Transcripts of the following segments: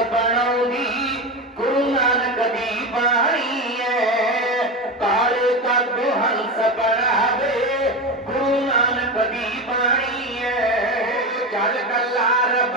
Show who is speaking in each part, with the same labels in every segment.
Speaker 1: ਬਣਾਉਂਦੀ ਗੁਰੂ ਨਾਨਕ ਦੀ ਬਾਣੀ ਐ ਕਾਲੇ ਕਾਗੋ ਹੰਸ ਬਣਾਵੇ ਗੁਰੂ ਨਾਨਕ ਦੀ ਬਾਣੀ ਐ ਜਲ ਕੱਲਾ ਰੱਬ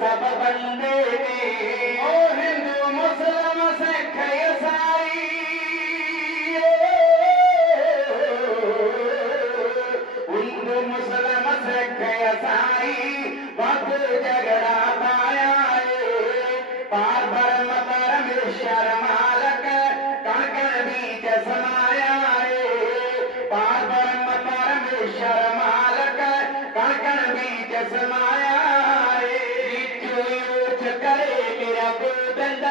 Speaker 1: सभ बंदे हिंदू मुसल साईं ਵਿੱਚ ਸਮਾਇਆ ਏ ਵਿੱਚੋਂ ਉੱਚ ਕਰੇ ਮੇਰਾ ਗੋਬਿੰਦ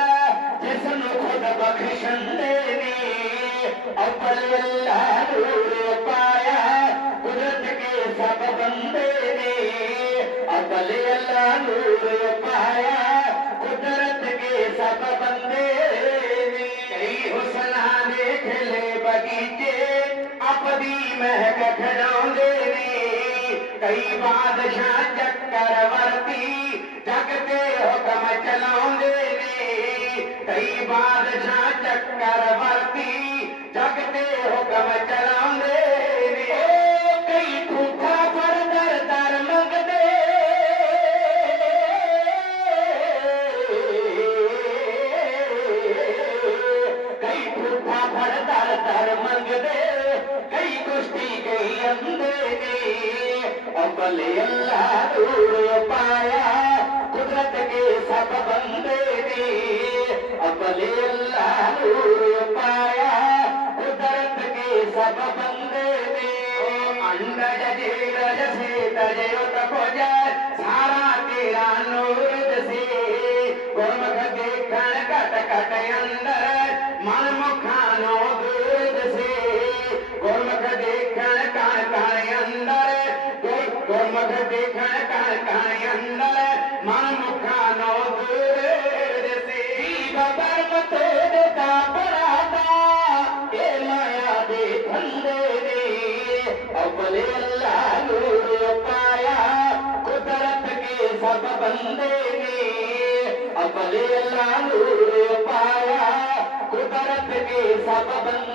Speaker 1: ਜਿਸ ਨੂੰ ਖੁਦ ਬਖਸ਼ੰਦੇ ਨੇ ਅਵਲ ਅੱਲਾ ਨੂਰ ਪਾਇਆ ਕੁਦਰਤ ਕੇ ਸਭ ਬੰਦੇ ਨੇ ਅਵਲ ਅੱਲਾ ਨੂਰ ਪਾਇਆ ਕੁਦਰਤ ਕੇ ਸਭ ਬੰਦੇ ਨੇ ਕਈ ਹੁਸਨਾ ਦੇ ਖਿਲੇ ਬਗੀਚੇ ਆਪਦੀ ਮਹਿਕ ਖੜਾਉਂਦੇ ਨੇ ਕਈ ਬਾਦਸ਼ਾਹ ਚੱਕਰ ಒಬ್ಬಲ್ಲಿ ಎಲ್ಲ ದೂರು ಪಾಯ ಕುದರತಕ್ಕೆ ಸಪ ಬಂದೇವಿ ಒಬ್ಬಲ್ಲಿ ಎಲ್ಲ ದೂರು ಪಾಯ ಕುದರತಕ್ಕೆ ಸಪ ಬಂದ गोमध देखण कर अंदर मन मुखा नो दूर से बबर्म तेरे दा बरादा माया दे धंधे रे अबले अल्लाह नूर पाया कुदरत के सब बंदे रे अबले अल्लाह नूर पाया, कुदरत के सब बंदे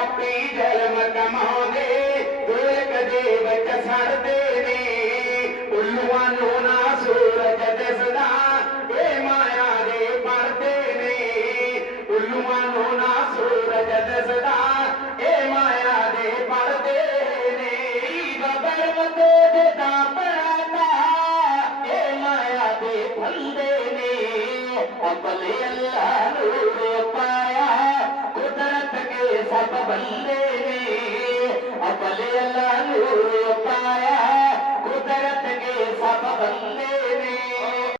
Speaker 1: ਆਪੇ ਜਲਮ ਕਮਾਉਂਦੇ, ਗੁਲਕ ਦੇ ਵਿੱਚ ਸੜਦੇ ਨੇ। ਉੱਲੂਆਂ ਨੂੰ ਨਾ ਸੂਰਜ ਦਿਸਦਾ ਇਹ ਮਾਇਆ ਦੇ ਪਰਦੇ ਨੇ। ਉੱਲੂਆਂ ਨੂੰ ਨਾ ਸੂਰਜ ਦਿਸਦਾ ਇਹ ਮਾਇਆ ਦੇ ਪਰਦੇ ਨੇ। ਬਬਰ ਮਤੇ ਦੇ ਤਾਂ ਪੜਾਤਾ ਇਹ ਮਾਇਆ ਦੇ ਫੰਦੇ ਨੇ। ਅਬਲੇ ਅੱਲਾ ಅಪಬಲ್ಲೇ ಅಪಲೆಯಲ್ಲಾನು